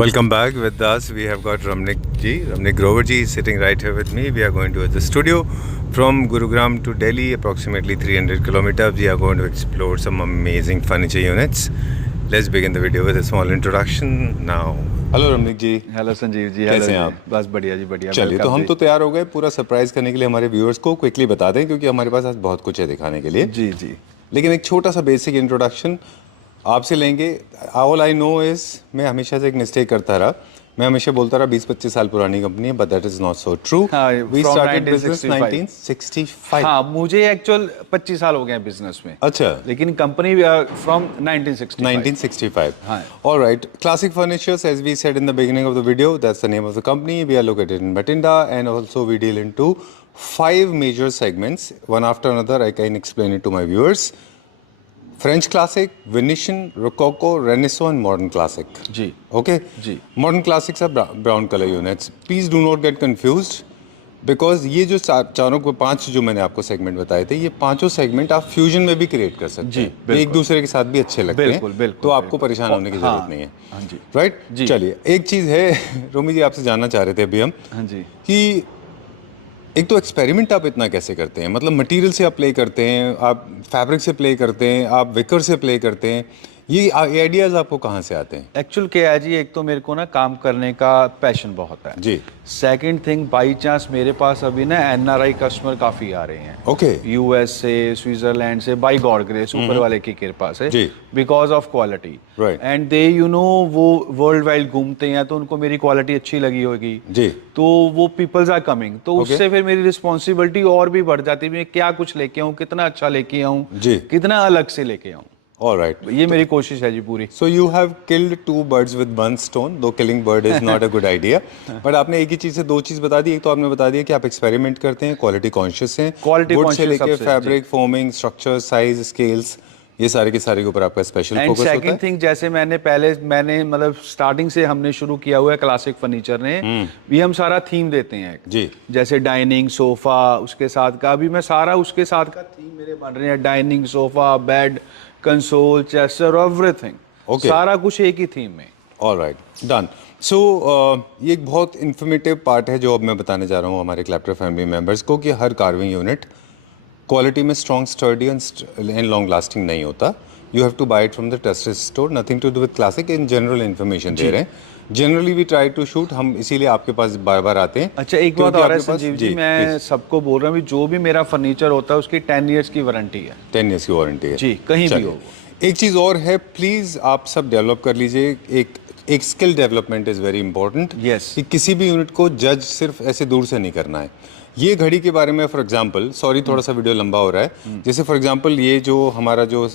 Welcome back with us. We have got Ramnik Grover ji is sitting right here with me. We are going to the studio from Gurugram to Delhi, approximately 300 kilometers. We are going to explore some amazing furniture units. Let's begin the video with a small introduction now. Hello Ramnik ji. Hello Sanjeev ji. कैसे हैं आप? बस बढ़िया जी बढ़िया। चलिए, तो हम तो तैयार हो गए पूरा सरप्राइज करने के लिए। हमारे व्यूअर्स को क्विकली बता दें क्योंकि हमारे पास आज बहुत कुछ है दिखाने के लिए। जी जी। लेकिन एक छोटा सा बेसिक इंट्रोडक्शन आपसे लेंगे। ऑल आई नो इज, मैं हमेशा से एक मिस्टेक करता रहा। मैं हमेशा बोलता रहा 20-25 साल पुरानी कंपनी है, but that is not so true. We started business 1965। हाँ, मुझे एक्चुअल 25 साल हो गए हैं बिजनेस में। अच्छा। लेकिन कंपनी फ्रॉम 1965। हाँ। Alright, Classic Furnitures, as we said in the beginning of the video, that's the name of the company. We are located in Bathinda, and also we deal into 5 major segments, one after another. I can explain it to my viewers. French Classic, Venetian, Rococo, Renaissance, and Modern Classic. Ji. Okay? Ji. Modern Classics are brown color units. Please do not get confused, because ये जो चारों को 5 जो मैंने आपको segment बताए थे, ये पांचों सेगमेंट आप फ्यूजन में भी क्रिएट कर सकते हैं। एक दूसरे के साथ भी अच्छे लगते हैं। बिल्कुल, तो आपको परेशान होने की जरूरत नहीं है। हाँ जी। राइट? चलिए, एक चीज है रोमी जी, आपसे जानना चाह रहे थे अभी हम। हाँ जी। कि एक तो एक्सपेरिमेंट आप इतना कैसे करते हैं? मतलब मटेरियल से आप प्ले करते हैं, आप फैब्रिक से प्ले करते हैं, आप विकर से प्ले करते हैं, ये आइडियाज आपको कहाँ से आते हैं? एक्चुअल क्या है जी, एक तो मेरे को ना काम करने का पैशन बहुत है जी। सेकंड थिंग, बाई चांस मेरे पास अभी ना एनआरआई कस्टमर काफी आ रहे हैं। ओके। यूएस से, स्विट्जरलैंड से, बाई गॉड ग्रेस, ऊपर वाले की कृपा से, because of quality. And they वो वर्ल्ड वाइड घूमते हैं, तो उनको मेरी क्वालिटी अच्छी लगी होगी जी, तो वो पीपल्स आर कमिंग, तो उससे फिर मेरी रिस्पॉन्सिबिलिटी और भी बढ़ जाती है। मैं क्या कुछ लेके आऊँ, कितना अच्छा लेके आऊँ, कितना अलग से लेके आऊँ। Alright. ये मेरी कोशिश है जी पूरी। So you have killed 2 birds with 1 stone, though killing bird is not a good idea. But आपने एक ही चीज से 2 चीज बता दी। एक तो आपने बता दिया कि आप एक्सपेरिमेंट करते हैं, क्वालिटी कॉन्शियस हैं, वुड से लेके fabric, foaming, structure, size, scales, ये सारे के सारे के ऊपर आपका स्पेशल फोकस होता है। सेकंड थिंग, जैसे मैंने मतलब स्टार्टिंग से हमने शुरू किया हुआ है क्लासिक फर्नीचर ने भी, हम सारा थीम देते हैं जी। जैसे डाइनिंग, सोफा, उसके साथ का अभी मैं सारा उसके साथ का थीम मेरे बन रहे हैं। Dining, sofa, bed, console, chester, everything, सारा कुछ एक ही थीम में। Alright, done. सो ये एक बहुत इन्फॉर्मेटिव पार्ट है जो अब मैं बताने जा रहा हूँ हमारे क्लैप्टर फैमिली मेंबर्स को, कि हर कार्विंग यूनिट क्वालिटी में strong, sturdy and long lasting नहीं होता। You have to buy it from the trusted store. Nothing to do with classic, in general information दे रहे हैं। Generally we try to shoot, हम इसीलिए आपके पास बार बार आते हैं। अच्छा, एक बात और है संजीव जी, मैं सबको बोल रहा हूँ, जो भी मेरा फर्नीचर होता है उसकी 10 ईयर्स की वारंटी है। 10 ईयर्स की वारंटी है जी, कहीं भी हो। एक चीज़ और है, प्लीज़ आप सब डेवलप कर लीजिए। एक skill development is very important. Yes. कि किसी भी यूनिट को जज सिर्फ ऐसे दूर से नहीं करना है। ये घड़ी के बारे में फॉर एग्जांपल, सॉरी थोड़ा सा वीडियो लंबा हो रहा है, जैसे फॉर एग्जांपल ये जो हमारा जो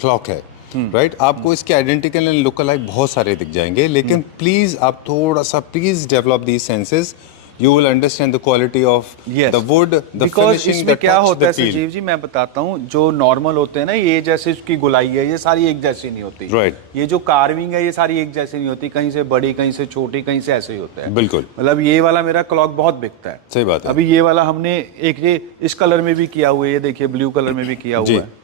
क्लॉक है, राइट, आपको इसके आइडेंटिकल एंड लुक अलाइक बहुत सारे दिख जाएंगे, लेकिन प्लीज़ आप थोड़ा सा please develop these senses. You will understand the quality of the wood, the finishing, the touch, क्या होता है the feel. संजीव जी, मैं बताता हूँ, जो नॉर्मल होते हैं ना, ये जैसे उसकी गुलाई है, ये सारी एक जैसी नहीं होती। Right. ये जो कार्विंग है, ये सारी एक जैसी नहीं होती, कहीं से बड़ी, कहीं से छोटी, कहीं से ऐसे ही होता है। बिल्कुल। मतलब ये वाला मेरा क्लॉक बहुत बिकता है। सही बात है। अभी ये वाला हमने एक इस कलर में भी किया हुआ है, ये देखिए ब्लू कलर में भी किया हुआ है।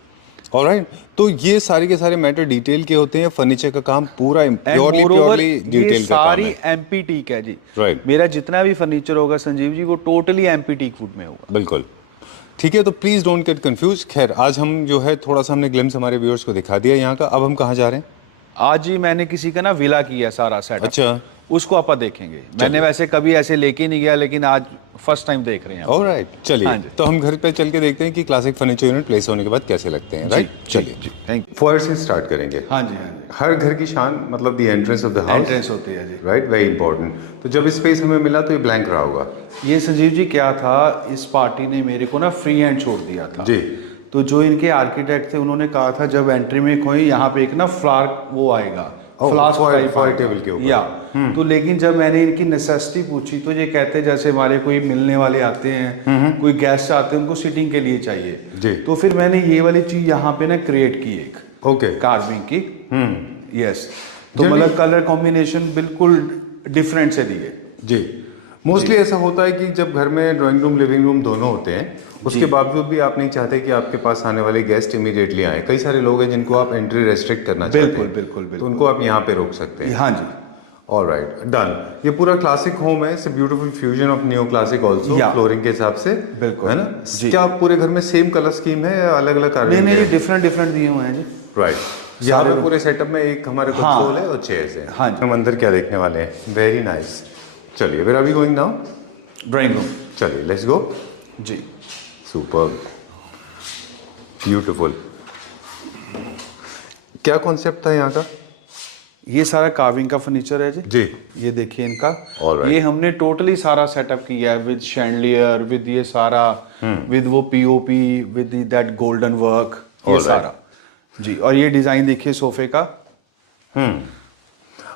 ऑलराइट, तो ये सारे के सारे मैटर डिटेल के होते हैं। फर्नीचर का काम पूरा प्योरली डिटेल का काम है। सारी एमपी टीक है जी। राइट। मेरा जितना भी फर्नीचर होगा संजीव जी, वो टोटली एमपी टीक वुड में होगा। बिल्कुल ठीक है, तो प्लीज डोंट गेट कंफ्यूज। खैर, आज हम जो है थोड़ा सा हमने ग्लिम्स हमारे व्यूअर्स को दिखा दिया यहाँ का। अब हम कहाँ जा रहे हैं? आज ही मैंने किसी का ना विला किया सारा सेटअप। अच्छा, उसको आप देखेंगे। मैंने वैसे कभी ऐसे लेके नहीं गया, लेकिन आज फर्स्ट टाइम देख रहे हैं। ऑलराइट, चलिए। तो हम घर पे चल के देखते हैं कि क्लासिक फर्नीचर यूनिट प्लेस होने के बाद कैसे लगते हैं। राइट, चलिए। Thank you. फर्स्ट से स्टार्ट करेंगे। हाँ जी, हाँ जी। हर घर की शान मतलब the entrance of the house, entrance होती है जी। Right, very important. तो जब स्पेस हमें मिला तो ये ब्लैंक रहा होगा। ये संजीव जी क्या था, इस पार्टी ने मेरे को ना फ्री हैंड छोड़ दिया था जी। तो जो इनके आर्किटेक्ट थे, उन्होंने कहा था जब एंट्री में कोई यहाँ पे एक ना फ्लास्क वो आएगा, फ्लास्क टेबल के ऊपर, या तो लेकिन जब मैंने इनकी नेसेसिटी पूछी, तो ये कहते जैसे हमारे कोई मिलने वाले आते हैं, कोई गेस्ट आते हैं, उनको सिटिंग के लिए चाहिए जी। तो फिर मैंने ये वाली चीज यहाँ पे ना क्रिएट की, एक ओके कार्विंग की। यस, तो मतलब कलर कॉम्बिनेशन बिल्कुल डिफरेंट से दिए जी। मोस्टली ऐसा होता है कि जब घर में ड्राइंग रूम, लिविंग रूम दोनों होते हैं, उसके बावजूद भी आप नहीं चाहते कि आपके पास आने वाले गेस्ट इमीडिएटली आए। कई सारे लोग हैं जिनको आप एंट्री रेस्ट्रिक्ट करना चाहते हैं। बिल्कुल। तो उनको आप यहाँ पे रोक सकते हैं। हाँ जी। Alright, done. ये पूरा क्लासिक होम है, it's a beautiful fusion of neo classic also, flooring के हिसाब से। बिल्कुल, है ना? क्या पूरे घर में सेम कलर स्कीम है या अलग अलग कार्विंग? नहीं, ये डिफरेंट डिफरेंट दिए हुए हैं जी। राइट। यहाँ पे पूरे सेटअप में एक हमारे कंसोल है और चेयर्स है। हाँ, हम अंदर क्या देखने वाले हैं? Very nice. चलिए, where are we going now? Drawing room. चलिए, let's go ji. Superb, beautiful. क्या कॉन्सेप्ट था यहाँ का? ये सारा कार्विंग का फर्नीचर है जी। जी। ये देखिए इनका, Alright. ये हमने टोटली सारा सेटअप किया है विद शैंडलियर, विद ये सारा, विद वो POP, with that golden work, ये Alright. सारा जी। और ये डिजाइन देखिए सोफे का।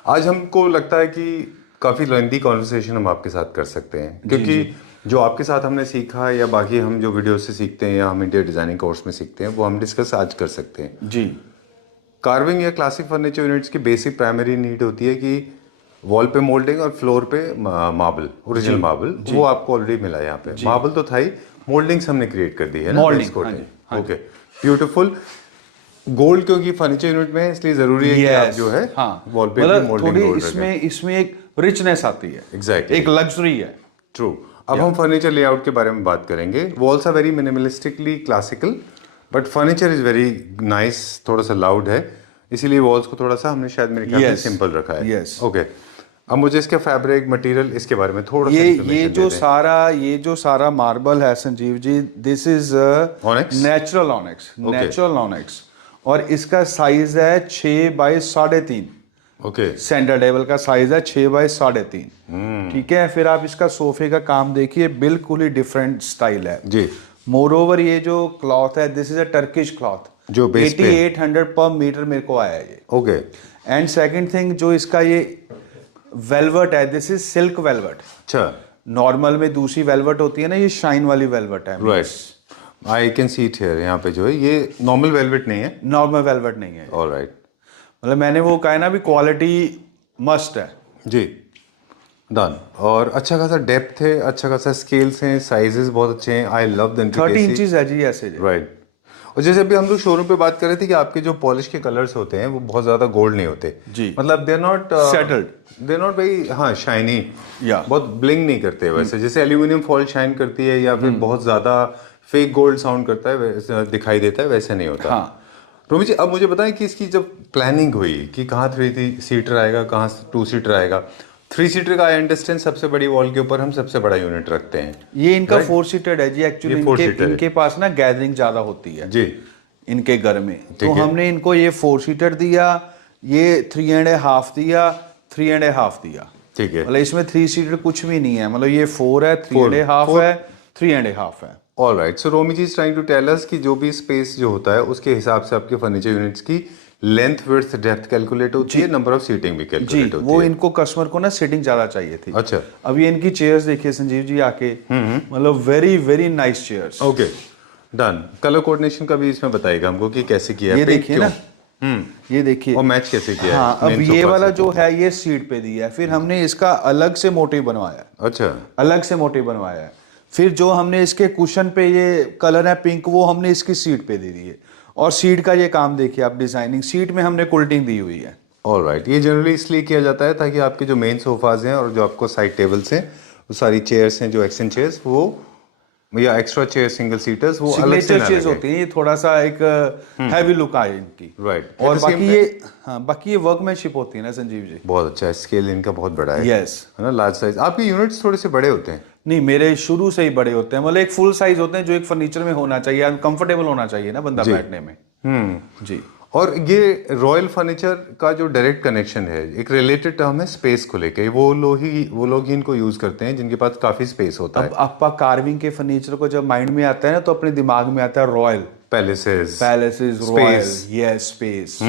आज हमको लगता है कि काफ़ी लेंथी कॉन्वर्सेशन हम आपके साथ कर सकते हैं, क्योंकि जो आपके साथ हमने सीखा या बाकी हम जो वीडियो से सीखते हैं या हम इंटीरियर डिजाइनिंग कोर्स में सीखते हैं वो हम डिस्कस आज कर सकते हैं जी। कार्विंग या क्लासिक फर्नीचर यूनिट्स की बेसिक प्राइमरी नीड होती है कि वॉल पे मोल्डिंग और फ्लोर पे मार्बल, ओरिजिनल मार्बल, वो आपको ऑलरेडी मिला है यहाँ पे। मार्बल तो था ही, मोल्डिंग्स हमने क्रिएट कर दी है ना, मोल्डिंग। Okay, beautiful. गोल्ड क्योंकि फर्नीचर यूनिट में है इसलिए जरूरी है कि आप जो है वॉल पे भी मोल्डिंग गोल्ड रखें। इसमें एक रिचनेस आती है, एग्जैक्टली, एक लग्जरी है। ट्रू। अब हम फर्नीचर लेआउट के बारे में बात करेंगे। Walls are very minimalistically classical, but furniture is very nice, थोड़ा सा लाउड है, इसीलिए वॉल्स को थोड़ा सा हमने शायद मेरे ख्याल में सिंपल रखा है। ओके, अब मुझे इसके फैब्रिक मटेरियल इसके बारे में थोड़ा सा ये जो सारा मार्बल है Sanjeev ji, this is natural onyx, और इसका साइज है 6 बाय 3.5। ओके, सेंटर टेबल का साइज है 6 बाय 3.5। ठीक है, फिर आप इसका सोफे का काम देखिए, बिल्कुल ही डिफरेंट स्टाइल है जी। मोर ओवर ये जो क्लॉथ है, this is a Turkish cloth, जो 8800 पर मीटर मेरे को आया है ये। ओके, एंड सेकंड थिंग, जो इसका ये वेलवेट है, दिस इज सिल्क वेलवेट। अच्छा, नॉर्मल में दूसरी वेलवेट होती है ना, ये शाइन वाली वेलवेट है। Right, I can see it here. यहाँ पे जो है ये नॉर्मल वेलवेट नहीं है, नॉर्मल वेलवेट नहीं है। ऑलराइट, मतलब मैंने वो कहा है ना भी क्वालिटी मस्ट है जी, डन। और अच्छा खासा डेप्थ है, अच्छा खासा स्केल्स हैं, साइजेस बहुत अच्छे हैं, I love the intricacy. 30 inches है जी ऐसे। राइट। और जैसे अभी हम लोग शोरूम पे बात कर रहे थे कि आपके जो पॉलिश के कलर्स होते हैं वो बहुत ज्यादा गोल्ड नहीं होते जी, मतलब they are not settled, they are not very, हाँ, शाइनी, या बहुत ब्लिंग नहीं करते वैसे, जैसे एल्यूमिनियम फॉयल शाइन करती है या फिर बहुत ज्यादा फेक गोल्ड साउंड करता है, वैसे दिखाई देता है, वैसे नहीं होता। हाँ। रोमी जी, अब मुझे बताएं कि इसकी जब प्लानिंग हुई कि कहाँ 3 सीटर आएगा, कहाँ 2 सीटर आएगा। 3 सीटर का आई अंडरस्टैंड सबसे बड़ी वॉल के ऊपर हम सबसे बड़ा यूनिट रखते हैं। ये इनका 4 सीटेड है जी। एक्चुअली इनके पास ना गैदरिंग ज्यादा होती है जी इनके घर में, तो हमने इनको ये 4 सीटर दिया, ये 3.5 दिया, 3.5 दिया। ठीक है, मतलब इसमें 3 सीटर कुछ भी नहीं है, मतलब ये 4 है, 3.5 है, 3.5 है। Alright, so Romi ji is trying to tell us कि जो भी स्पेस जो होता है उसके हिसाब से आपके फर्नीचर यूनिट्स की लेंथ, विड्थ, डेप्थ कैलकुलेट होती है, नंबर ऑफ सीटिंग भी कैलकुलेट होती है। वो इनको कस्टमर को ना सीटिंग ज्यादा चाहिए थी। अच्छा, अब ये इनकी चेयर्स देखिए संजीव जी आके, मतलब very very nice chairs. Okay, done. Colour coordination का भी इसमें बताएगा हमको कि कैसे किया है। ये देखिए ना, ये देखिए, और मैच कैसे किया हाँ, है। अब ये वाला जो है ये सीट पे दिया है, फिर हमने इसका अलग से मोटिव बनवाया है। अच्छा, अलग से मोटिव बनवाया है। फिर जो हमने इसके कुशन पे ये कलर है पिंक, वो हमने इसकी सीट पे दे दी है। और सीट का ये काम देखिए आप, डिजाइनिंग सीट में हमने कुल्टिंग दी हुई है। ऑलराइट, ये जनरली इसलिए किया जाता है ताकि आपके जो मेन सोफाज हैं और जो आपको साइड टेबल्स हैं, वो सारी चेयर्स हैं जो एक्सचेंज चेयर्स, वो या एक्स्ट्रा चेयर सिंगल सीटर्स, वो अलग से ना चेयर्स होती हैं, ये थोड़ा सा एक हैवी लुक आए इनकी। राइट, और बाकी ये वर्कमैनशिप होती है ना संजीव जी, बहुत अच्छा है, स्केल इनका बहुत बड़ा है। यस, है ना, लार्ज साइज। आपके यूनिट्स थोड़े से बड़े होते हैं? नहीं, मेरे शुरू से ही बड़े होते हैं, मतलब एक फुल साइज होते हैं जो एक फर्नीचर में होना चाहिए, कंफर्टेबल होना चाहिए ना बंदा बैठने में। जी। और ये रॉयल फर्नीचर का जो डायरेक्ट कनेक्शन है, एक रिलेटेड टर्म है स्पेस को लेके, वो लोग ही इनको यूज करते हैं जिनके पास काफी स्पेस होता है। अब आपका कार्विंग के फर्नीचर को जब माइंड में आता है ना, तो अपने दिमाग में आता है royal palaces, royal, yes, space.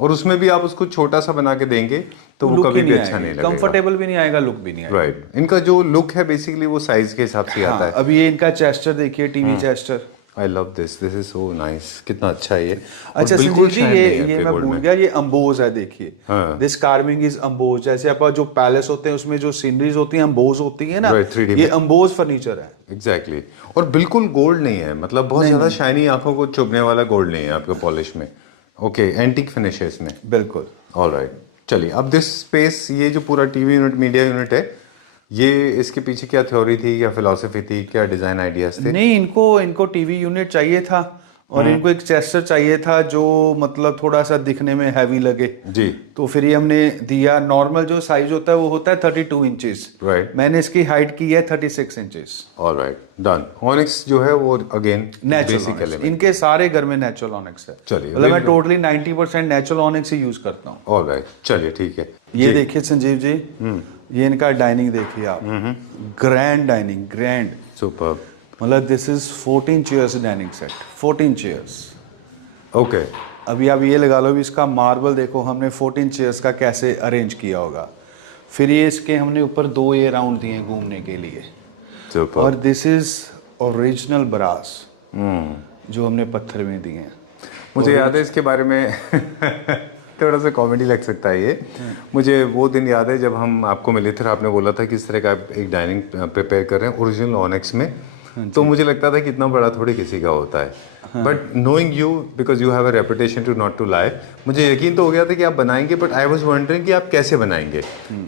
और उसमें भी आप उसको छोटा सा बना के देंगे तो वो कभी भी अच्छा नहीं लगेगा, कंफर्टेबल भी नहीं आएगा, लुक भी नहीं आएगा। राइट, इनका जो लुक है बेसिकली वो साइज के हिसाब से आता है। अब ये इनका चेस्टर देखिए, TV Chester, I love this is so nice, कितना अच्छा है ये। अच्छा संजीव जी, ये मैं भूल गया, ये अम्बोज है, देखिए, दिस कार्विंग इज अम्बोज। जैसे आप जो पैलेस होते हैं उसमें जो सीनरीज होती हैं अम्बोज होती है ना, ये अम्बोज फर्नीचर है। एग्जैक्टली, और बिल्कुल गोल्ड नहीं है, मतलब बहुत ज्यादा शाइनी, आंखों को चुभने वाला गोल्ड नहीं है आपके पॉलिश में। ओके, एंटीक फिनिश है इसमें, बिल्कुल। ऑलराइट, चलिए अब दिस स्पेस, ये जो पूरा टीवी यूनिट, मीडिया यूनिट है, ये इसके पीछे क्या थ्योरी थी, क्या फिलॉसफी थी, क्या डिजाइन आइडियाज थे? नहीं, इनको टीवी यूनिट चाहिए था और इनको एक चेस्टर चाहिए था जो मतलब थोड़ा सा दिखने में हैवी लगे जी। तो फिर ये हमने दिया। नॉर्मल जो साइज होता है वो होता है 32 इंचेस, राइट। मैंने इसकी हाइट की है 36 इंचेस। Alright, done. ऑनिक्स जो है वो अगेन नेचुरल, इनके सारे घर में नेचुरल ऑनिक्स है। चलिए, मतलब मैं टोटली 90% नेचुरल ऑनिक्स ही यूज करता हूँ। ऑलराइट, चलिए ठीक है। ये देखिए संजीव जी, ये इनका डाइनिंग देखिए आप, ग्रैंड डाइनिंग, ग्रैंड, सुपर। मतलब this is 14 chairs dining set, 14 chairs. Okay. अभी आप ये लगा लो भी इसका मार्बल देखो हमने 14 चेयर्स का कैसे अरेंज किया होगा। फिर ये इसके हमने ऊपर 2 ये राउंड दिए घूमने के लिए। सुपर। और दिस इज ओरिजिनल ब्रास जो हमने पत्थर में दिए हैं। मुझे याद है इसके बारे में थोड़ा सा कॉमेडी लग सकता है ये। मुझे वो दिन याद है जब हम आपको मिले थे, आपने बोला था कि इस तरह का आप एक डाइनिंग प्रिपेयर कर रहे हैं ओरिजिनल ऑनिक्स में। तो मुझे लगता था कि इतना बड़ा थोड़ी किसी का होता है। But knowing you, because you have a reputation to not to lie, मुझे यकीन तो हो गया था कि आप बनाएंगे, बट आई वाज वंडरिंग कि आप कैसे बनाएंगे।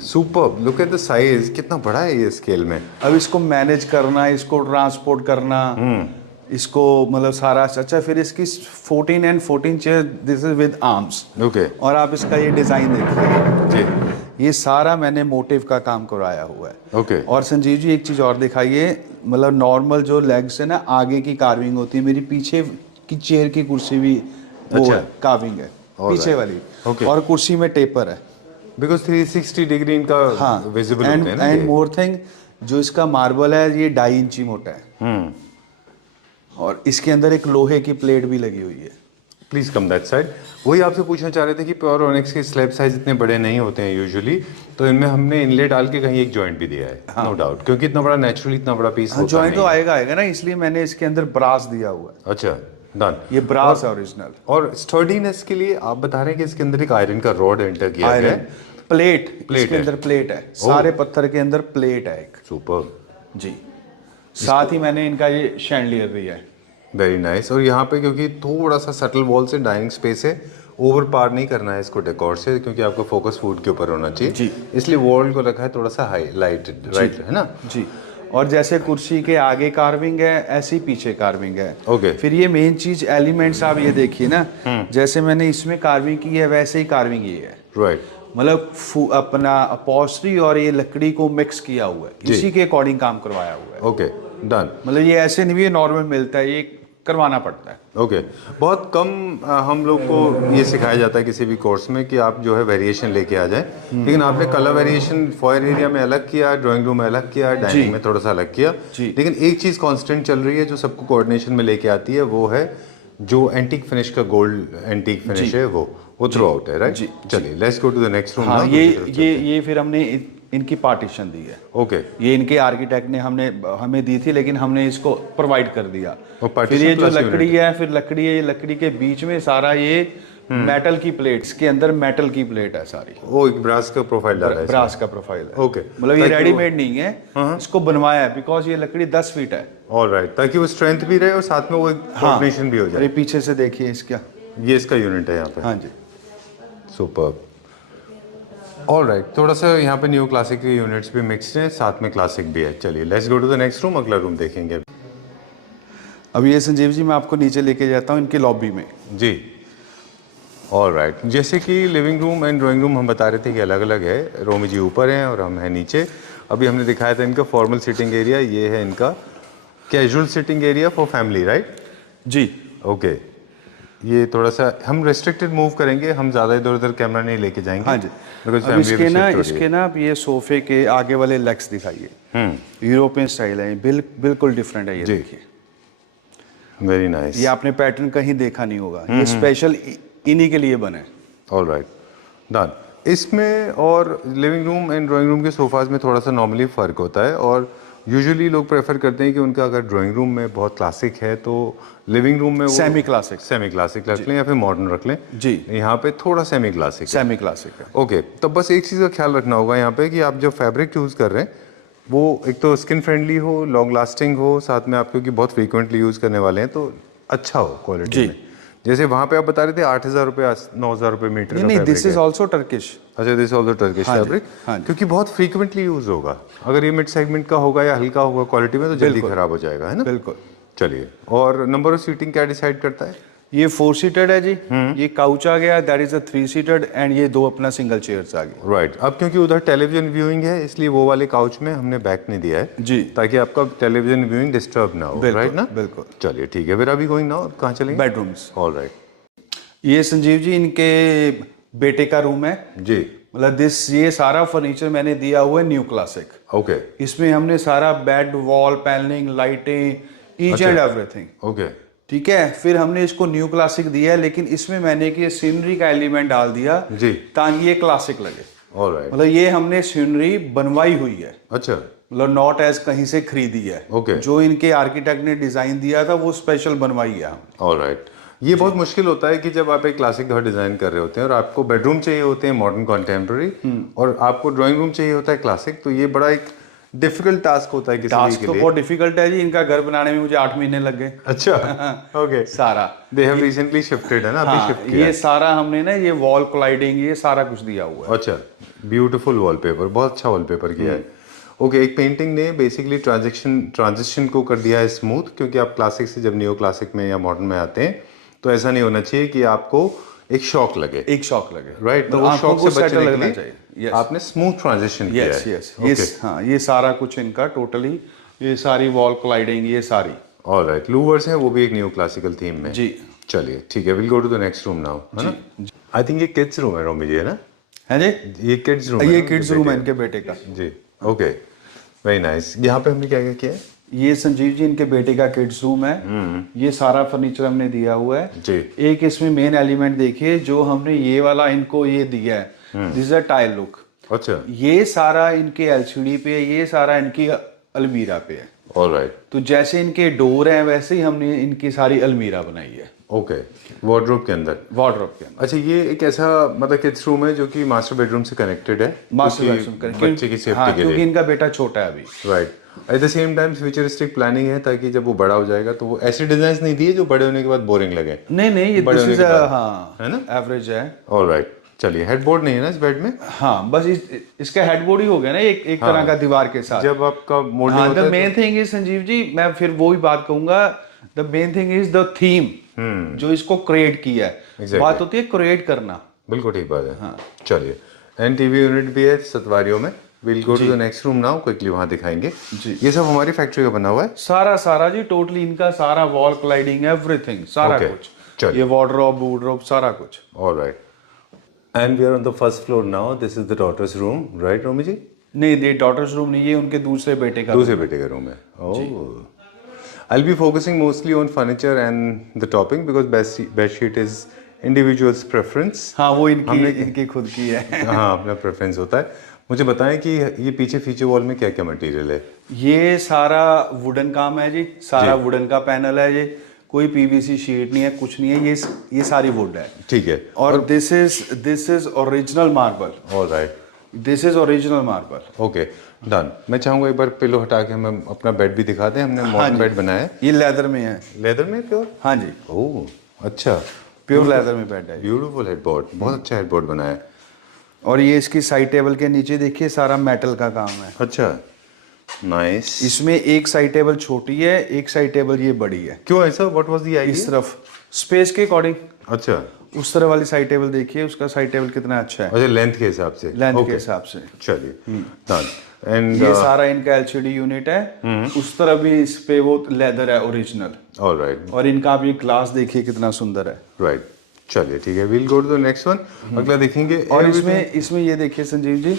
Super, look at the size, कितना बड़ा है ये स्केल में। अब इसको मैनेज करना, इसको ट्रांसपोर्ट करना, इसको मतलब सारा। अच्छा, फिर इसकी 14 and 14 chair, this is with arms. Okay. और आप इसका ये डिजाइन देखिए जी, ये सारा मैंने मोटिव का काम करवाया हुआ है। ओके। और संजीव जी एक चीज और दिखाइए, मतलब नॉर्मल जो लेग्स है ना, आगे की कार्विंग होती है, मेरी पीछे की चेयर की कुर्सी भी वो अच्छा। है, कार्विंग है पीछे वाली। ओके। और कुर्सी में टेपर है, बिकॉज 360 डिग्री इनका हाँ विजिबल होते हैं ना। एंड मोर थिंग, जो इसका मार्बल है ये 2.5 इंची मोटा है। और इसके अंदर एक लोहे की प्लेट भी लगी हुई है। Please come that side. वही आपसे पूछना चाह रहे थे कि प्योर ऑनिक्स के स्लैब साइज इतने बड़े नहीं होते हैं यूजुअली, तो इनमें हमने इनले डाल के कहीं एक जॉइंट भी दिया है। नो डाउट, क्योंकि इतना बड़ा नेचुरली इतना बड़ा पीस होता जॉइंट नहीं तो है। आएगा ना, इसलिए मैंने इसके अंदर ब्रास दिया हुआ है। अच्छा, डन। ये ब्रास है ओरिजिनल। और स्टर्डीनेस के लिए आप बता रहे हैं कि इसके अंदर एक आयरन का रॉड एंटर किया गया आयरन है। प्लेट, इसके है। अंदर प्लेट है, सारे पत्थर के अंदर प्लेट है एक। सुपर जी, साथ ही मैंने इनका ये शैंडलियर दिया है। Very nice. और यहाँ पे क्योंकि थोड़ा सा सटल वॉल से डाइनिंग स्पेस है, ओवर पार नहीं करना है इसको डेकोर से, क्योंकि आपका फोकस फूड के ऊपर होना चाहिए जी। इसलिए वॉल को रखा है थोड़ा सा हाई लाइट, राइट है ना। जी, और जैसे कुर्सी के आगे कार्विंग है ऐसे ही पीछे कार्विंग है। ओके। फिर ये मेन चीज एलिमेंट्स आप ये देखिए ना, जैसे मैंने इसमें कार्विंग की है वैसे ही कार्विंग ये है। राइट। मतलब अपना अपॉस्ट्री और ये लकड़ी को मिक्स किया हुआ है, इसी के अकॉर्डिंग काम करवाया हुआ है। Okay, done. मतलब ये ऐसे नहीं ये नॉर्मल मिलता है, ये करवाना पड़ता है। ओके। बहुत कम हम लोग को ये सिखाया जाता है किसी भी कोर्स में कि आप जो है वेरिएशन लेके आ जाएं, लेकिन आपने कलर वेरिएशन फॉयर एरिया में अलग किया, ड्राइंग रूम में अलग किया, डाइनिंग में थोड़ा सा अलग किया। लेकिन एक चीज़ कांस्टेंट चल रही है जो सबको कोऑर्डिनेशन में लेके आती है, वो है जो एंटीक फिनिश का गोल्ड एंटीक फिनिश है वो थ्रू आउट है, राइट। चलिए let's go to the next room. हाँ, ये फिर हमने इनकी पार्टीशन दी है। ओके। ये इनके आर्किटेक्ट ने हमें दी थी, लेकिन हमने इसको प्रोवाइड कर दिया। और फिर ये जो लकड़ी है, फिर लकड़ी है, ये लकड़ी के बीच में सारा ये मेटल की प्लेट्स के अंदर मेटल की प्लेट है सारी। वो एक ब्रास का प्रोफाइल डाला है, ब्रास का प्रोफाइल है। ओके। मतलब ये रेडीमेड नहीं है, इसको बनवाया है, बिकॉज ये लकड़ी 10 फीट है। ऑलराइट, ताकि वो स्ट्रेंथ भी रहे और साथ में वो एक कोऑर्डिनेशन भी हो जाए। ये पीछे से देखिए इसका, ये इसका यूनिट है यहाँ पे। हाँ जी। सुपर। ऑलराइट, थोड़ा सा यहाँ पे न्यू क्लासिक के यूनिट्स भी मिक्स्ड हैं, साथ में क्लासिक भी है। चलिए let's go to the next room, अगला रूम देखेंगे। अब ये संजीव जी मैं आपको नीचे लेके जाता हूँ इनके लॉबी में। जी। ऑलराइट, जैसे कि living room and drawing room हम बता रहे थे कि अलग अलग है, रोमी जी ऊपर हैं और हम हैं नीचे। अभी हमने दिखाया था इनका फॉर्मल सिटिंग एरिया, ये है इनका casual sitting area for family, right जी। ओके। ये थोड़ा सा हम रेस्ट्रिक्टेड मूव करेंगे, हम ज़्यादा इधर उधर कैमरा नहीं लेके जाएंगे। हाँ जी। अब इसके ना ये सोफे के आगे वाले लेग्स दिखाइए, यूरोपियन स्टाइल है, बिल्कुल डिफरेंट है। ये देखिए, वेरी नाइस। ये आपने पैटर्न कहीं देखा नहीं होगा, ये स्पेशल इन्हीं के लिए बने। Alright, done. इसमें और living room and drawing room के सोफाज में थोड़ा सा नॉर्मली फ़र्क होता है, और यूजुअली लोग प्रेफर करते हैं कि उनका अगर ड्राइंग रूम में बहुत क्लासिक है तो लिविंग रूम में वो सेमी क्लासिक रख लें या फिर मॉडर्न रख लें। जी, यहाँ पे थोड़ा सेमी क्लासिक है। ओके, तो बस एक चीज़ का ख्याल रखना होगा यहाँ पे कि आप जो फैब्रिक यूज़ कर रहे हैं वो एक तो स्किन फ्रेंडली हो, लॉन्ग लास्टिंग हो, साथ में आप क्योंकि बहुत फ्रीक्वेंटली यूज़ करने वाले हैं तो अच्छा हो क्वालिटी में। जैसे वहाँ पे आप बता रहे थे 8,000 रुपये 9,000 रुपये मीटर का नहीं, दिस फैब्रिक इज है। Also Turkish. अच्छा, दिस ऑल्सो टर्किश फैब्रिक, क्योंकि बहुत फ्रीक्वेंटली यूज होगा। अगर ये मिड सेगमेंट का होगा या हल्का होगा क्वालिटी में तो जल्दी खराब हो जाएगा, है ना? बिल्कुल। चलिए, और नंबर ऑफ सीटिंग क्या डिसाइड करता है? ये 4 सीटेड है जी, ये काउच आ गया, that is a 3 seated, and ये 2 अपना सिंगल चेयर्स आ गए। राइट। अब क्योंकि उधर टेलीविजन व्यूइंग है इसलिए वो वाले काउच में हमने बैक नहीं दिया है जी, ताकि आपका टेलीविजन व्यूइंग डिस्टर्ब ना हो, राइट ना? बिल्कुल। चलिए ठीक है, फिर अभी गोइंग नाउ कहाँ चलेंगे? बेडरूम्स। All right. ये संजीव जी इनके बेटे का रूम है जी। मतलब ये सारा फर्नीचर मैंने दिया हुआ है न्यू क्लासिक। ओके। इसमें हमने सारा बेड, वॉल, पैनलिंग, लाइटें, ईच एंड एवरीथिंग। ओके। ठीक है, फिर हमने इसको न्यू क्लासिक दिया है, लेकिन इसमें मैंने कि सीनरी का एलिमेंट डाल दिया जी, ताकि ये क्लासिक लगे। ऑलराइट। मतलब ये हमने सीनरी बनवाई हुई है, अच्छा, मतलब नॉट एज कहीं से खरीदी है। ओके। जो इनके आर्किटेक्ट ने डिजाइन दिया था वो स्पेशल बनवाई है हमने। ऑलराइट। ये बहुत मुश्किल होता है कि जब आप एक क्लासिक घर डिजाइन कर रहे होते हैं और आपको बेडरूम चाहिए होते हैं मॉडर्न कंटेम्प्रेरी और आपको ड्राइंग रूम चाहिए होता है क्लासिक, तो ये बड़ा एक डिफिकल्ट टास्क होता है किसी टास्क के तो लिए। बहुत डिफिकल्ट है जी, इनका घर बनाने में मुझे 8 महीने लग गए। अच्छा, ओके। सारा दे हैव रिसेंटली शिफ्टेड, है ना? अभी शिफ्ट किया ये है। सारा हमने ना ये वॉल कोलाइडिंग ये सारा कुछ दिया हुआ है। अच्छा, ब्यूटीफुल वॉलपेपर, बहुत अच्छा वॉलपेपर किया है। ओके, एक पेंटिंग ने बेसिकली ट्रांजिशन को कर दिया है स्मूथ, क्योंकि आप क्लासिक से जब नियो क्लासिक में या मॉडर्न में आते हैं तो ऐसा नहीं होना चाहिए कि आपको एक शॉक लगे। राइट, तो वो शॉक से बचने के लिए आपने स्मूथ ट्रांजिशन किया है। यस, हाँ, ये सारा कुछ इनका टोटली, ये सारी वॉल कोलाइडिंग ये सारी। ऑलराइट, लूवर्स हैं वो भी एक न्यू क्लासिकल थीम में। जी, चलिए ठीक है, will go to the next room now, है ना? आई थिंक ये किड्स रूम है रोमी जी, है ना? है जी, ये किड्स रूम ये किड्स रूम है इनके बेटे का। जी, ओके, वेरी नाइस। यहाँ पे हमने क्या क्या किया है? ये संजीव जी इनके बेटे का किड्स रूम है। ये सारा फर्नीचर हमने दिया हुआ है जी। एक इसमें मेन एलिमेंट देखिए जो हमने ये वाला इनको ये दिया है, this is a tile look. अच्छा, ये सारा इनके एलसीडी पे है, ये सारा इनकी अलमीरा पे है। ऑलराइट। तो जैसे इनके डोर हैं वैसे ही हमने इनकी सारी अलमीरा बनाई है। ओके, वार्डरोब के अंदर। वार्डरोब के अंदर। अच्छा, ये एक ऐसा मतलब किड्स रूम है जो कि मास्टर बेडरूम से कनेक्टेड है, मास्टर क्योंकि बेडरूम बच्चे की सेफ्टी हाँ, के क्योंकि लिए। इनका बेटा छोटा है अभी। Right. At the same time futuristic planning है ताकि जब वो बड़ा हो जाएगा तो वो ऐसे डिजाइन नहीं दिए जो बड़े होने के बाद बोरिंग लगे। नहीं, ये बड़े दिस होने इज के बाद, हाँ, है ना? एवरेज है। ऑलराइट, चलिए, हेडबोर्ड नहीं है ना इस बेड में? हाँ, बस इसका हेडबोर्ड ही हो गया ना एक तरह का दीवार के साथ। जब आपका मोल्डिंग हाँ, होता द है main thing is Sanjeev ji, मैं फिर वो ही बात कहूंगा, the main thing is the theme जो इसको क्रिएट किया है। Exactly. बात होती है क्रिएट करना। बिल्कुल ठीक बात है। हाँ, चलिए, एंड टीवी यूनिट भी है सतवारियों में। Will go to the next room now, quickly वहां दिखाएंगे जी। ये सब हमारी फैक्ट्री का बना हुआ है सारा जी, टोटली इनका सारा वॉल क्लाइडिंग एवरीथिंग सारा कुछ, ये वार्डरोब वुडरोब सारा कुछ। Alright, and we are on the first floor now. This is the daughter's room, right Romi ji? नहीं, ये डॉटर्स रूम नहीं, ये उनके दूसरे बेटे का रूम है। ओह, I'll be focusing mostly on furniture and the topping because bed sheet is individual's preference. हाँ, वो इनकी खुद की है। हाँ, अपना प्रेफरेंस होता है। मुझे बताएं कि ये पीछे फीचर वॉल में क्या क्या मटेरियल है? ये सारा वुडन काम है जी, सारा वुडन का पैनल है जी, कोई पीवीसी शीट नहीं है, कुछ नहीं है, ये सारी वुड है। ठीक है। और this is original marble. Alright, this is original marble. Okay, done. मैं चाहूंगा एक बार पिलो हटा के हमें अपना बेड भी दिखा दें। हमने मॉडर्न बेड बनाया है। ये लेदर में है। लेदर में प्योर? हाँ जी। ओह, अच्छा, प्योर लेदर में बेड है। ब्यूटीफुल हेडबोर्ड, बहुत अच्छा हेडबोर्ड बनाया है। और ये इसकी साइड टेबल के नीचे देखिए सारा मेटल का काम है। अच्छा, नाइस। इसमें एक साइड टेबल छोटी है, एक साइड टेबल ये बड़ी है। क्यों ऐसा? What was the idea? इस तरफ स्पेस के अकॉर्डिंग। अच्छा, उस तरह वाली साइड टेबल देखिए, उसका साइड टेबल कितना अच्छा है। अच्छा, लेंथ के हिसाब से। लेंथ के हिसाब से। चलिए, डन। एंड ये सारा इनका एलसीडी यूनिट है। उस तरफ भी इस पे वो लेदर है ओरिजिनल। ऑलराइट, और इनका भी ग्लास देखिए कितना सुंदर है। राइट, चलिए ठीक है, will go to the next one. अगला देखेंगे। और इसमें ये देखिए संजीव जी,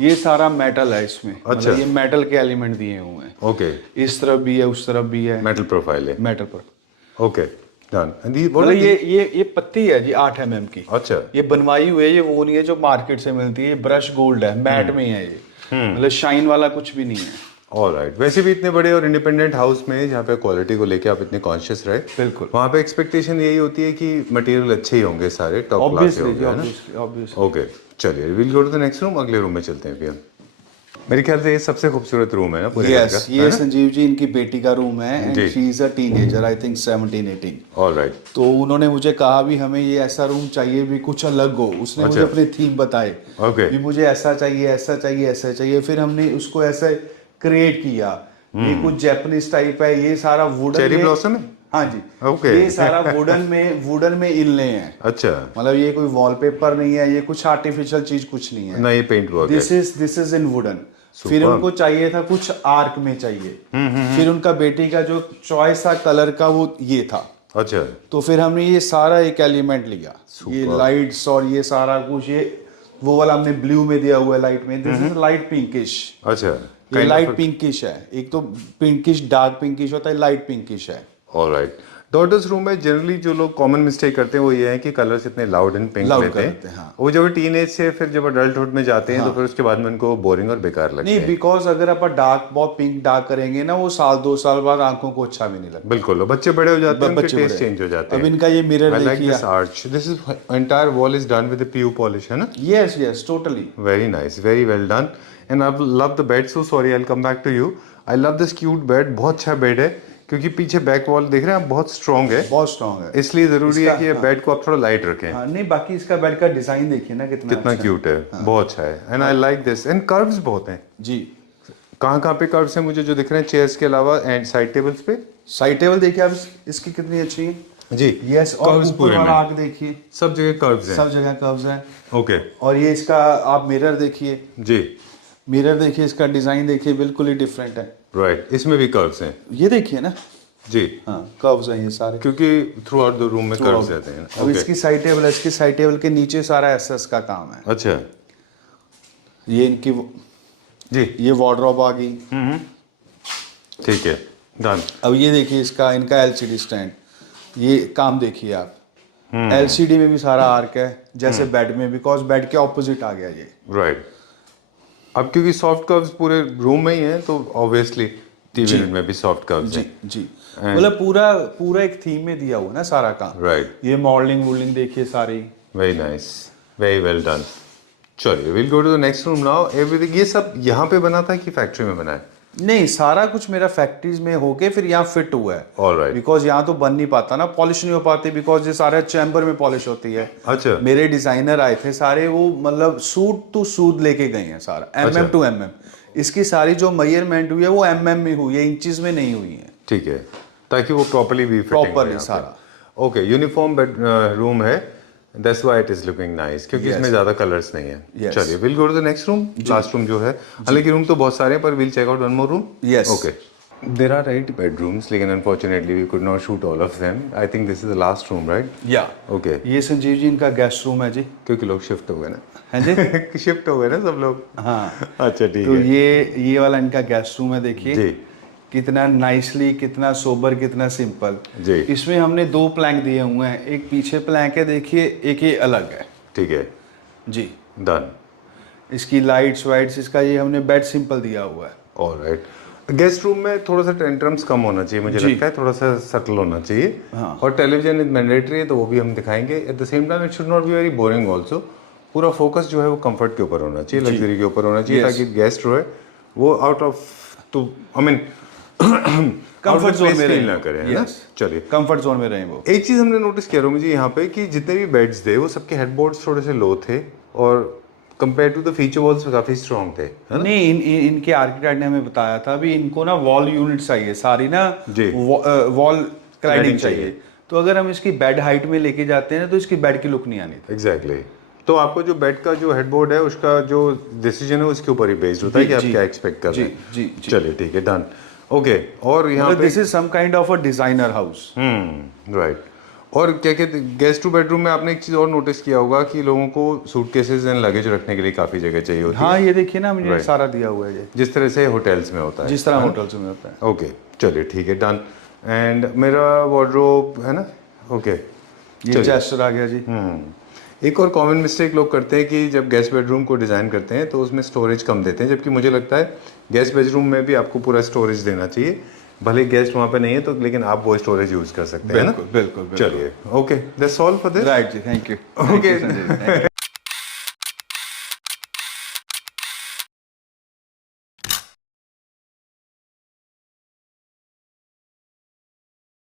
ये सारा मेटल है इसमें। अच्छा, ये मेटल के एलिमेंट दिए हुए हैं। ओके, इस तरफ भी है, उस तरफ भी है, मेटल प्रोफाइल है। मेटल पर। Okay, done. मतलब ये पत्ती है जी 8 mm की। अच्छा, ये बनवाई हुई है, ये वो नहीं है जो मार्केट से मिलती है। ये ब्रश गोल्ड है, मैट में है ये, मतलब शाइन वाला कुछ भी नहीं है। ऑलराइट। वैसे भी इतने बड़े और इंडिपेंडेंट हाउस में जहाँ पे क्वालिटी को लेके आप इतने कॉन्शियस रहे, बिल्कुल, वहाँ पे एक्सपेक्टेशन यही होती है कि मटेरियल अच्छे ही होंगे, सारे टॉप क्लास के होंगे, है ना? ऑब्वियसली। ओके, चलिए, will go to the next room. अगले रूम में चलते हैं फिर। मेरे ख्याल से ये सबसे खूबसूरत रूम है ना पूरे घर यस का, ये संजीव जी इनकी बेटी का रूम है एंड जी। She is a teenager I think 17-18। ऑलराइट। तो उन्होंने मुझे कहा भी हमें ये ऐसा रूम चाहिए भी कुछ अलग हो, उसने मुझे अपने थीम बताए ओके। भी मुझे ऐसा चाहिए ऐसा चाहिए ऐसा चाहिए, फिर हमने उसको ऐसे क्रिएट किया। ये कुछ जैपनीज टाइप है, ये सारा वुडन चेरी में, ब्लॉसम है? हाँ जी ओके। ये सारा वुडन में इनले हैं। अच्छा। मतलब ये कोई वॉलपेपर नहीं है, ये कुछ आर्टिफिशियल चीज कुछ नहीं है, ना ये पेंट वर्क है। This is in wooden. फिर उनको चाहिए था कुछ आर्क में चाहिए, फिर उनका बेटी का जो चॉइस था कलर का वो ये था। अच्छा। तो फिर हमने ये सारा एक एलिमेंट लिया, ये लाइट्स और ये सारा कुछ, ये वो वाला हमने ब्लू में दिया हुआ है लाइट में, दिस इज लाइट पिंकिश। अच्छा। ये लाइट पिंकिश है, एक तो पिंकिश डार्क पिंकिश होता है, लाइट पिंकिश है। ऑलराइट। डॉटर्स रूम में जनरली जो लोग कॉमन मिस्टेक करते हैं वो ये है कि कलर्स इतने लाउड एंड पिंक लेते हैं। हाँ। वो जब टीनेज से फिर जब अडल्टहुड में जाते हैं तो फिर उसके बाद में उनको बोरिंग और बेकार लगता है। नहीं, बिकॉज अगर आप डार्क बहुत पिंक डार्क करेंगे ना, वो साल 2 साल बाद आंखों को अच्छा भी नहीं लगता। बिल्कुल, बच्चे बड़े हो जाते हैं, उनके टेस्ट चेंज हो जाते हैं। अब इनका ये मिरर I like देखिए। this arch. This is entire wall is done with the PU polish, है ना? Yes, yes, totally. Very nice, very well done. And I love the bed. So sorry, I'll come back to you. I love this cute bed. बहुत अच्छा bed है क्योंकि पीछे back wall देख रहे हैं आप, बहुत स्ट्रॉन्ग है। बहुत स्ट्रॉन्ग है, इसलिए जरूरी है कि ये बेड को आप थोड़ा लाइट रखें। हाँ, नहीं बाकी इसका बेड का डिजाइन देखिए ना कितना क्यूट है। बहुत अच्छा है। And I like this. And curves बहुत हैं जी। कहाँ पे कर्व्स हैं मुझे जो दिख रहे हैं चेयर्स के अलावा एंड साइड टेबल्स पे? साइड टेबल देखिए आप, इसकी कितनी अच्छी है जी। यस। और कर्व्स ऊपर पूरे वाला में आर्क देखिए, सब जगह कर्व्स हैं। सब जगह कर्व्स हैं। ओके। और ये इसका आप मिरर देखिए जी। मिरर देखिए, इसका डिजाइन देखिए, बिल्कुल ही डिफरेंट है। राइट। इसमें भी कर्व्स हैं। ये देखिए ना जी। हाँ, कर्व्स हैं ये सारे, क्योंकि थ्रू आउट द रूम में कर्व्स रहते हैं। अब इसकी साइड टेबल है, इसकी साइड टेबल के नीचे सारा एसएस का काम है। अच्छा। ये इनकी जी। ये वार्डरोब आ गई। ठीक है, डन। अब ये देखिए इसका इनका एलसीडी स्टैंड, ये काम देखिए आप, एलसीडी में भी सारा आर्क है जैसे बेड में, बिकॉज बेड के ऑपोजिट आ गया ये। राइट। अब क्योंकि सॉफ्ट कर्व्स पूरे रूम में ही हैं तो ऑब्वियसली टीवी यूनिट में भी सॉफ्ट कर्व्स हैं। जी। मतलब पूरा एक थीम में दिया हुआ ना सारा काम। राइट। ये मॉडलिंग वूडलिंग देखिए सारी। Very nice, very well done. चलिए will go to the next room now. Everything ये सब यहाँ पे बना था कि फैक्ट्री में बना है? नहीं, सारा कुछ मेरा फैक्ट्रीज में होके फिर यहाँ फिट हुआ है। ऑलराइट। बिकॉज यहाँ तो बन नहीं पाता ना, पॉलिश नहीं हो पाती, बिकॉज ये सारे चैम्बर में पॉलिश होती है। अच्छा। मेरे डिजाइनर आए थे सारे, वो मतलब सूट टू सूट लेके गए हैं सारा, MM टू MM। इसकी सारी जो मेजरमेंट हुई है वो MM में हुई है, इंचेस में नहीं हुई है। ठीक है, ताकि वो प्रॉपर्ली भी प्रॉपर्ली सारा। ओके, यूनिफॉर्म बेड रूम है, that's why it is looking nice, क्योंकि इसमें ज्यादा कलर्स नहीं है। चलिए will go to the next room, last room जो है। हालांकि रूम तो बहुत सारे हैं पर we'll check out one more room. Yes. Okay, there are 8 bedrooms, लेकिन unfortunately we could not shoot all of them. I think this is the last room, right? या ओके। ये संजीव जी इनका गेस्ट रूम है जी, क्योंकि लोग शिफ्ट हो गए ना। हैं जी। शिफ्ट हो गए ना सब लोग। हाँ। अच्छा ठीक तो है। ये वाला इनका गेस्ट रूम है, देखिए जी। कितना नाइसली, कितना सोबर, कितना सिंपल। जी। इसमें हमने 2 प्लैंक दिए हुए हैं, एक पीछे प्लैंक है देखिए, एक ये अलग है। ठीक है जी। डन। इसकी लाइट्स वाइट्स, इसका ये हमने बेड सिंपल दिया हुआ है। ऑलराइट। गेस्ट रूम में थोड़ा सा टेंट्रम्स कम होना चाहिए मुझे लगता है, थोड़ा सा सटल होना चाहिए। हाँ। और टेलीविजन इज मैंडेटरी है तो वो भी हम दिखाएंगे। At the same time it should not be very boring also. पूरा फोकस जो है वो कंफर्ट के ऊपर होना चाहिए, लग्जरी के ऊपर होना चाहिए, ताकि गेस्ट जो है वो आउट ऑफ तो आई मीन कंफर्ट जोन में ना करें, है ना? चलिए कंफर्ट जोन में रहे वो। एक चीज हमने नोटिस किया मुझे यहाँ पे कि जितने भी बेड्स थे वो सबके हेडबोर्ड्स थोड़े से लो थे और compare to the feature walls काफी स्ट्रॉन्ग थे, है ना? नहीं, इनके आर्किटेक्ट ने हमें बताया था अभी इनको ना वॉल यूनिट चाहिए सारी ना, वॉल क्लाइडिंग चाहिए। तो अगर हम इसकी बेड हाइट में लेके जाते हैं तो इसकी बेड की लुक नहीं आनी थी। एग्जैक्टली। तो आपको जो बेड का जो हेडबोर्ड है उसका जो डिसीजन है उसके ऊपर ही बेस्ड होता है कि आप क्या एक्सपेक्ट कर रहे हैं। जी। चलिए ठीक है, डन। ओके। और यहाँ पे this is some kind of a designer house. Right. और क्या कहते गेस्ट टू बेडरूम में आपने एक चीज और नोटिस किया होगा कि लोगों को सूटकेसेस एंड लगेज रखने के लिए काफी जगह चाहिए होती है। हाँ, ये देखिए ना, मुझे सारा दिया हुआ है ये, जिस तरह से होटल्स में होता है, जिस तरह होटल्स में होता है। ओके चलिए ठीक है, डन। एंड मेरा वार्डरोब है ना। ओके, ये चेस्ट आ गया जी। एक और कॉमन मिस्टेक लोग करते हैं कि जब गेस्ट बेडरूम को डिज़ाइन करते हैं तो उसमें स्टोरेज कम देते हैं, जबकि मुझे लगता है गेस्ट बेडरूम में भी आपको पूरा स्टोरेज देना चाहिए। भले गेस्ट वहाँ पे नहीं है तो, लेकिन आप वो स्टोरेज यूज कर सकते हैं ना। बिल्कुल। चलिए, okay, that's all for this. Right जी, थैंक यू। ओके।